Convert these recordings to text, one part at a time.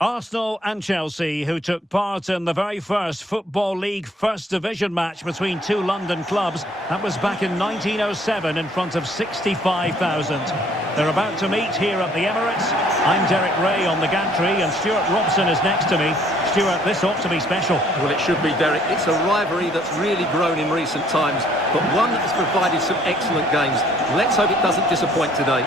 Arsenal and Chelsea, who took part in the very first Football League First Division match between two London clubs. That was back in 1907 in front of 65,000. They're about to meet here at the Emirates. I'm Derek Ray on the gantry and Stuart Robson is next to me. Stuart, this ought to be special. Well, it should be, Derek. It's a rivalry that's really grown in recent times, but one that has provided some excellent games. Let's hope it doesn't disappoint today.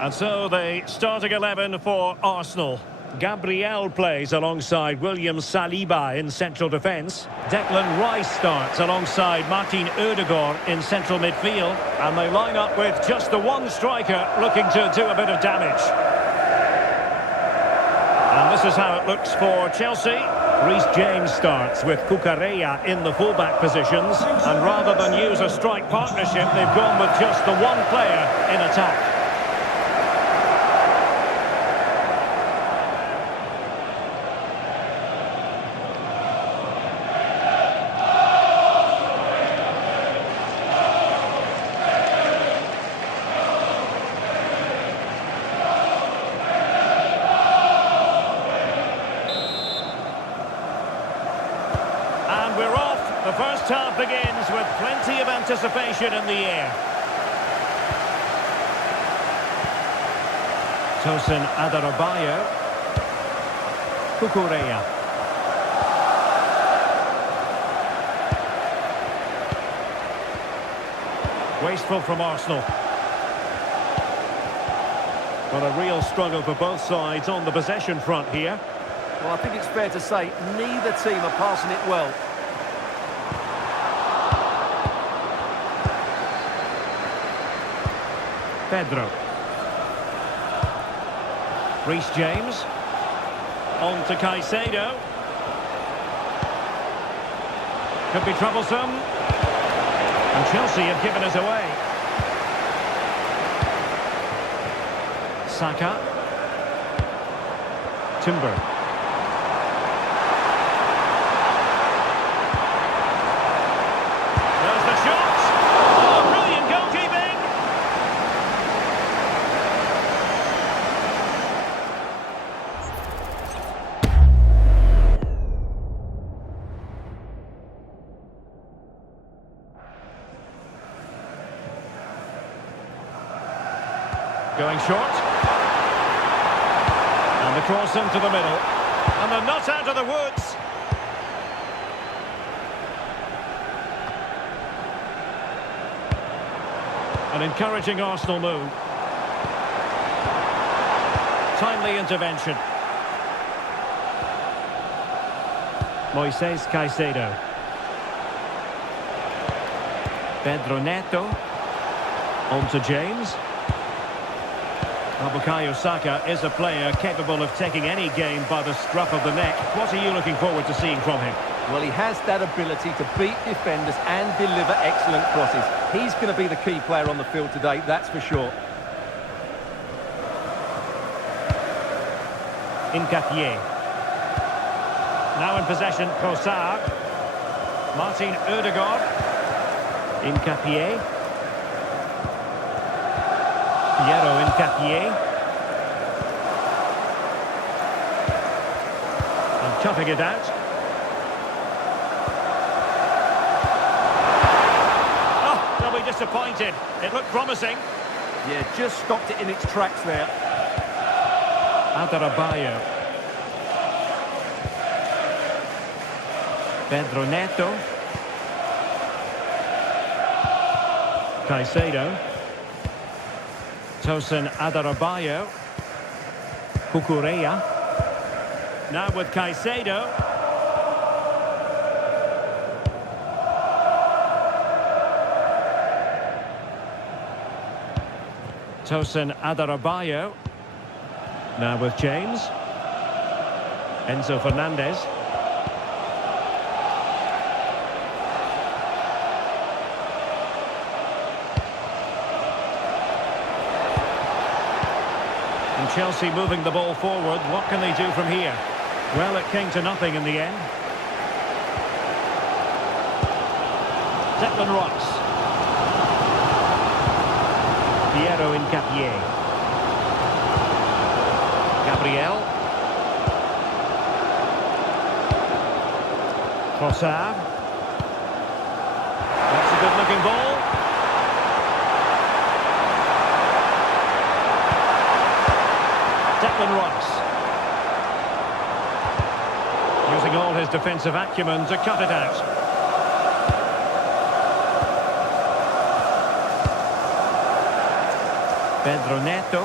And so the starting 11 for Arsenal. Gabriel plays alongside William Saliba in central defence. Declan Rice starts alongside Martin Odegaard in central midfield. And they line up with just the one striker looking to do a bit of damage. And this is how it looks for Chelsea. Reece James starts with Gyokeres in the fullback positions. And rather than use a strike partnership, they've gone with just the one player in attack. And we're off. The first half begins with plenty of anticipation in the air. Tosin Adarabioyo. Cucurella. Wasteful from Arsenal. But a real struggle for both sides on the possession front here. Well, I think it's fair to say neither team are passing it well. Pedro. Reece James. On to Caicedo. Could be troublesome. And Chelsea have given us away. Saka. Timber. There's the shot. Oh, brilliant goalkeeping. Going short. And the cross into the middle. And they're not out of the woods. An encouraging Arsenal move. Timely intervention. Moises Caicedo. Pedro Neto. On to James. Bukayo Saka is a player capable of taking any game by the scruff of the neck. What are you looking forward to seeing from him? Well, he has that ability to beat defenders and deliver excellent crosses. He's going to be the key player on the field today, that's for sure. Nketiah. Now in possession, Trossard. Martin Odegaard. Nketiah. Nketiah. And toughing it out. Oh, they'll be disappointed. It looked promising. Yeah, just stopped it in its tracks there. Adarabioyo. Pedro Neto. Caicedo. Tosin Adarabioyo. Cucurella. Now with Caicedo. Tosin Adarabioyo. Now with James. Enzo Fernandez. And Chelsea moving the ball forward. What can they do from here? Well, it came to nothing in the end. Declan Rice. Pedro in Gyokeres. Gabriel. Trossard. That's a good-looking ball. Declan Rice. Using all his defensive acumen to cut it out. Pedro Neto.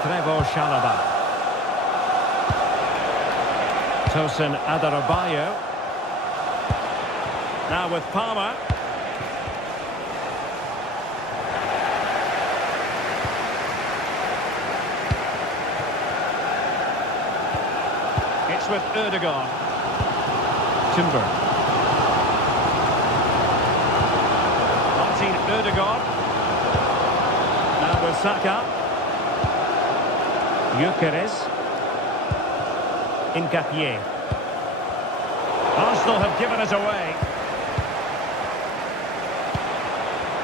Trevoh Chalobah. Tosin Adarabioyo. Now with Palmer. It's with Odegaard. Timber. Odegaard. Now with Saka. Gyokeres. In Gyokeres. Arsenal have given it away.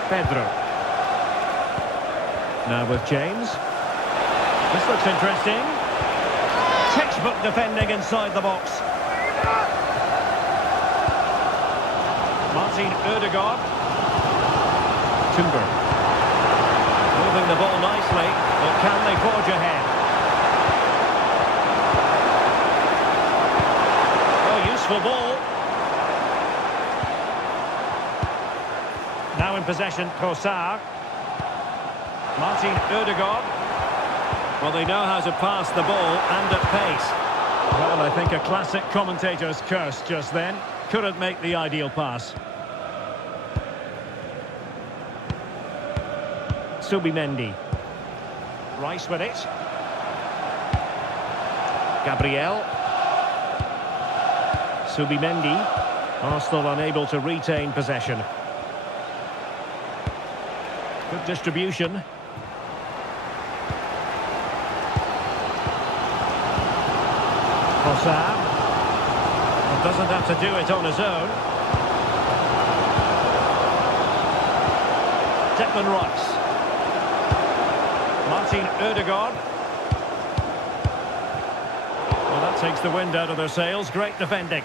Pedro. Now with James. This looks interesting. Textbook defending inside the box. Martin Odegaard. Timber. Moving the ball nicely, but can they forge ahead? Oh, useful ball. Now in possession, Trossard. Martin Odegaard. Well, they know how to pass the ball and at pace. Well, I think a classic commentator's curse just then. Couldn't make the ideal pass. Subimendi. Rice with it. Gabriel. Subimendi. Arsenal unable to retain possession. Good distribution. Trossard. Doesn't have to do it on his own. Declan Rice. Martin Odegaard. Well, that takes the wind out of their sails. Great defending.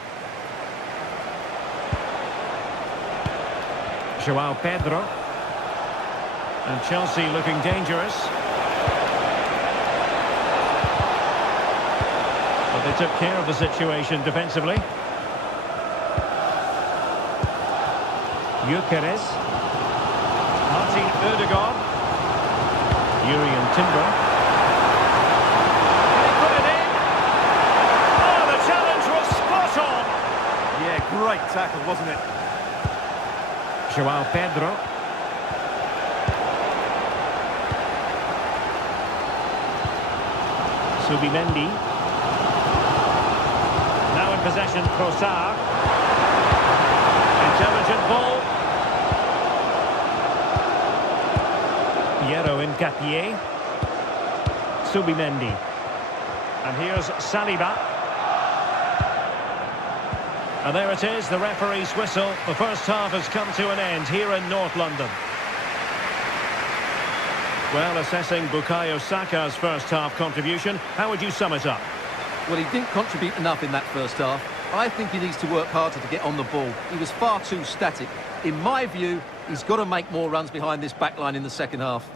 Joao Pedro. And Chelsea looking dangerous. But they took care of the situation defensively. Gyokeres. Martin Odegaard. Urian Timber. They put it in. Oh, the challenge was spot on. Yeah, great tackle, wasn't it? Joao Pedro. Subimendi. Now in possession, Trossard. Intelligent ball. Pedro in Gyokeres. Subimendi. And here's Saliba. And there it is, the referee's whistle. The first half has come to an end here in North London. Well, assessing Bukayo Saka's first half contribution, how would you sum it up? Well, he didn't contribute enough in that first half. I think he needs to work harder to get on the ball. He was far too static. In my view, he's got to make more runs behind this back line in the second half.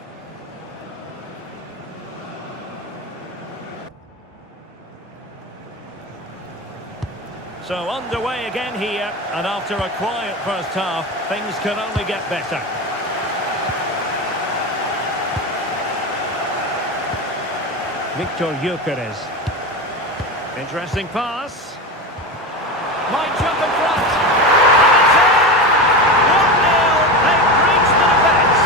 So underway again here, and after a quiet first half, things can only get better. Victor Gyokeres. Interesting pass. Might jump in front. And it's in! 1-0. They've breached the defence.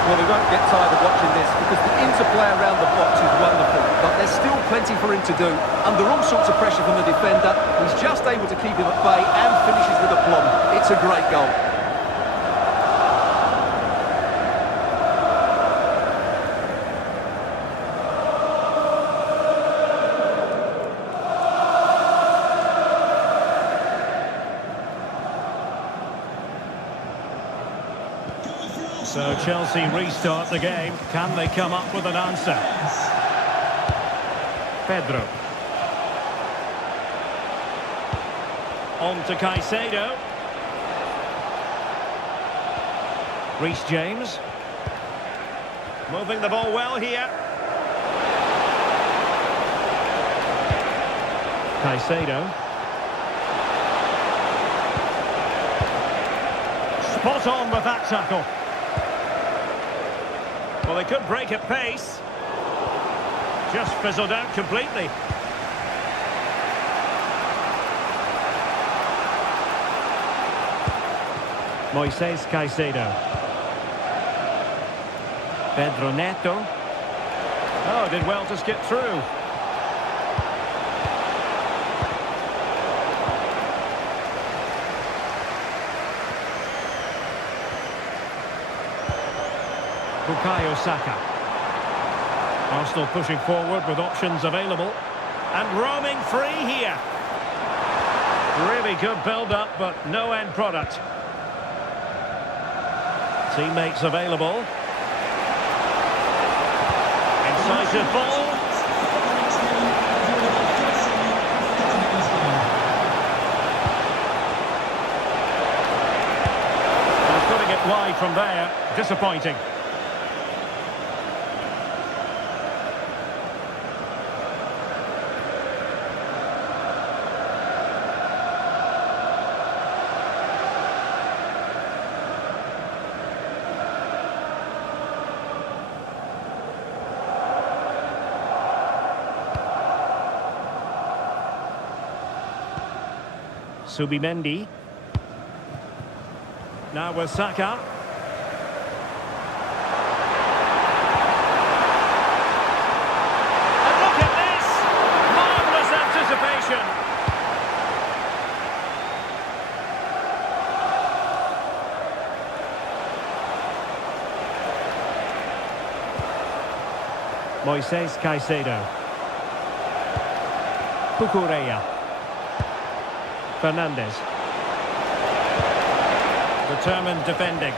Well, we won't get tired of watching this because the interplay around the box is wonderful. But there's still plenty for him to do. Under all sorts of pressure from the defender, he's just able to keep him at bay and finishes with aplomb. It's a great goal. So Chelsea restart the game. Can they come up with an answer? Pedro. On to Caicedo. Reece James. Moving the ball well here. Caicedo. Spot on with that tackle. Well, they could break at pace. Just fizzled out completely. Moises Caicedo. Pedro Neto. Oh, did well to skip through. Saka. Arsenal pushing forward with options available. And roaming free here. Really good build-up, but no end product. Teammates available. Incisive ball. And putting it wide from there. Disappointing. Subimendi. Now with Saka. And look at this! Marvellous anticipation. Moises Caicedo. Cucurella. Fernandes. Determined defending.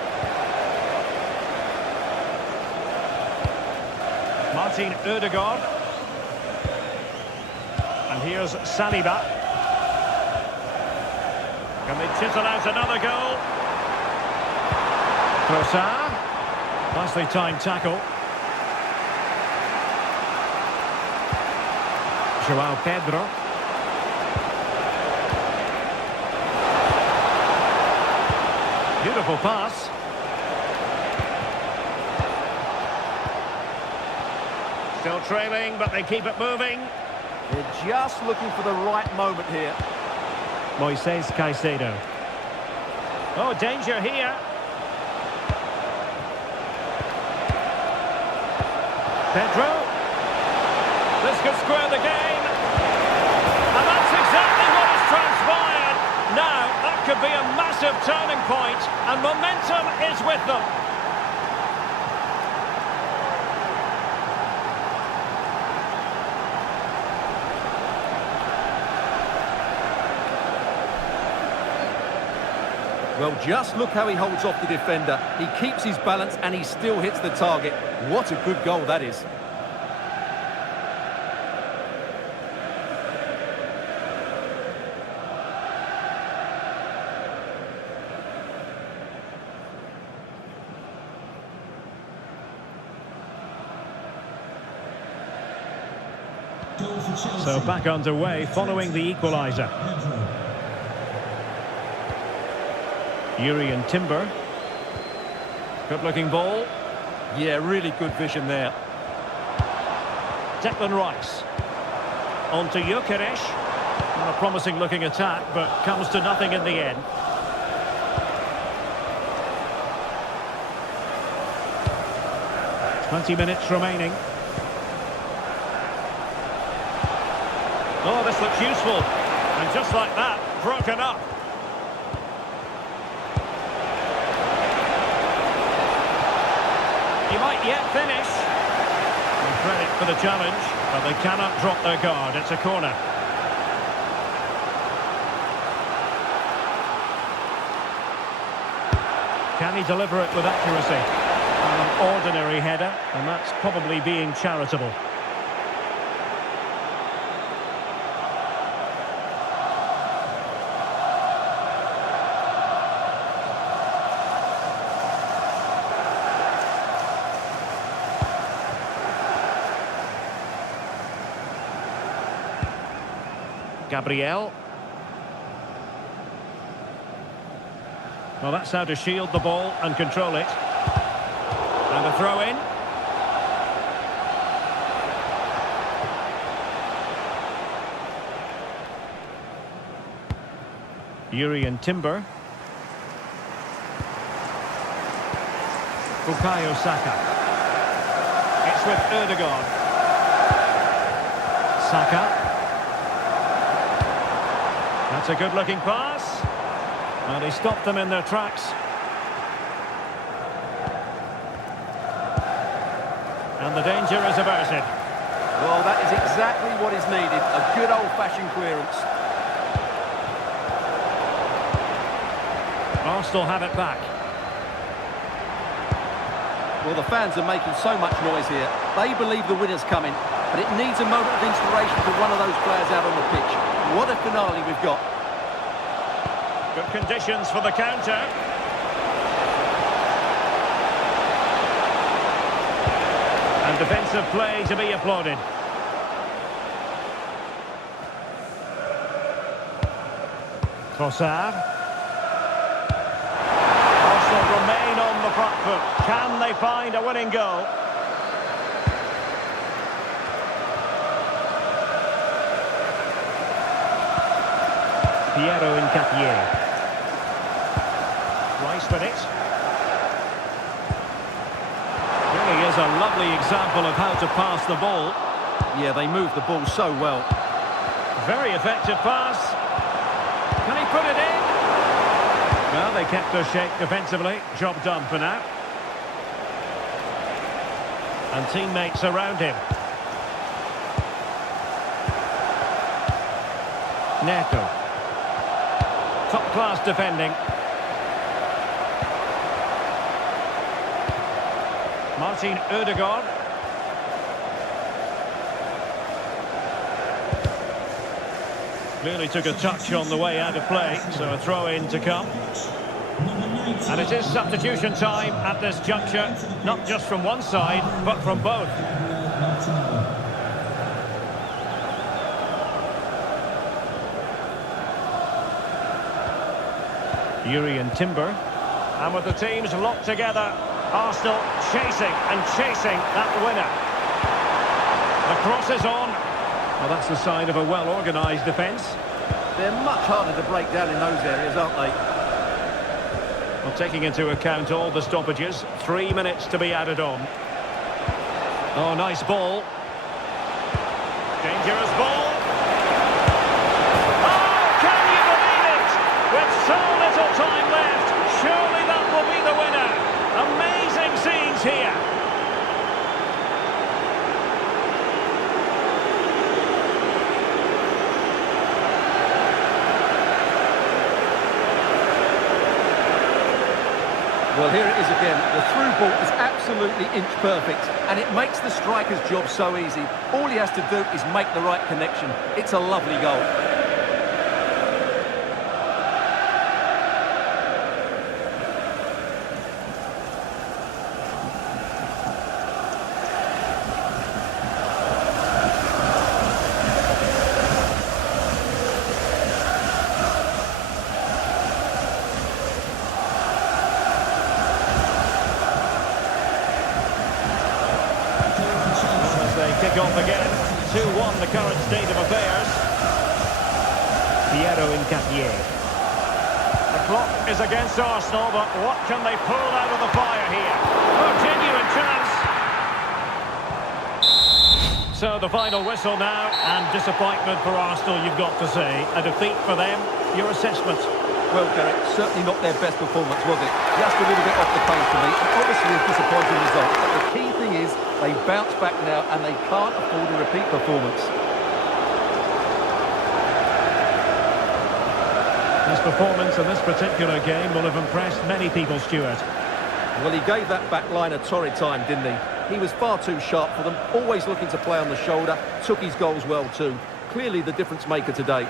Martin Odegaard. And here's Saliba. Can they chisel out another goal? Trossard. Nicely timed tackle. Joao Pedro. Beautiful pass. Still trailing, but they keep it moving. They're just looking for the right moment here. Moises Caicedo. Oh, danger here. Pedro. This could square the game. And that's exactly what has transpired. Now, that could be a massive turning point, and momentum is with them. Well, just look how he holds off the defender. He keeps his balance and he still hits the target. What a good goal that is. So back underway following the equaliser. Yuri Timber. Good looking ball. Yeah, really good vision there. Declan Rice. On to Gyokeres. A promising looking attack, but comes to nothing in the end. "20 minutes remaining. Oh, this looks useful. And just like that, broken up. He might yet finish. And credit for the challenge, but they cannot drop their guard. It's a corner. Can he deliver it with accuracy? An ordinary header, and that's probably being charitable. Gabriel. Well, that's how to shield the ball and control it. And a throw in. Yuri Timber. Bukayo Saka. It's with Odegaard. Saka. That's a good-looking pass. And he stopped them in their tracks. And the danger is averted. Well, that is exactly what is needed. A good old-fashioned clearance. Arsenal have it back. Well, the fans are making so much noise here. They believe the winner's coming, but it needs a moment of inspiration for one of those players out on the pitch. What a finale we've got. Good conditions for the counter. And defensive play to be applauded. Trossard. Arsenal remain on the front foot. Can they find a winning goal? Pedro in Caicedo. Rice with it. Really is a lovely example of how to pass the ball. Yeah, they move the ball so well. Very effective pass. Can he put it in? Well, they kept their shape defensively. Job done for now. And teammates around him. Neto. Top-class defending. Martin Odegaard. Clearly took a touch on the way out of play, so a throw-in to come. And it is substitution time at this juncture, not just from one side, but from both. Yuri Timber. And with the teams locked together, Arsenal chasing and chasing that winner. The cross is on. Well, that's the sign of a well-organised defence. They're much harder to break down in those areas, aren't they? Well, taking into account all the stoppages, 3 minutes to be added on. Oh, nice ball. Dangerous ball. So little time left. Surely that will be the winner. Amazing scenes here. Well, here it is again. The through ball is absolutely inch perfect, and it makes the striker's job so easy. All he has to do is make the right connection. It's a lovely goal. on the current state of affairs. Pedro in Capier. The clock is against Arsenal, but what can they pull out of the fire here? Oh, genuine chance. So the final whistle now, and disappointment for Arsenal, you've got to say. A defeat for them. Your assessment? Well, Derek, certainly not their best performance, was it? Just a little bit off the pace for me. Obviously a disappointing result. But the key thing is they bounce back now and they can't afford a repeat performance. His performance in this particular game will have impressed many people, Stuart. Well, he gave that back line a torrid time, didn't he? He was far too sharp for them, always looking to play on the shoulder, took his goals well too. Clearly the difference maker today.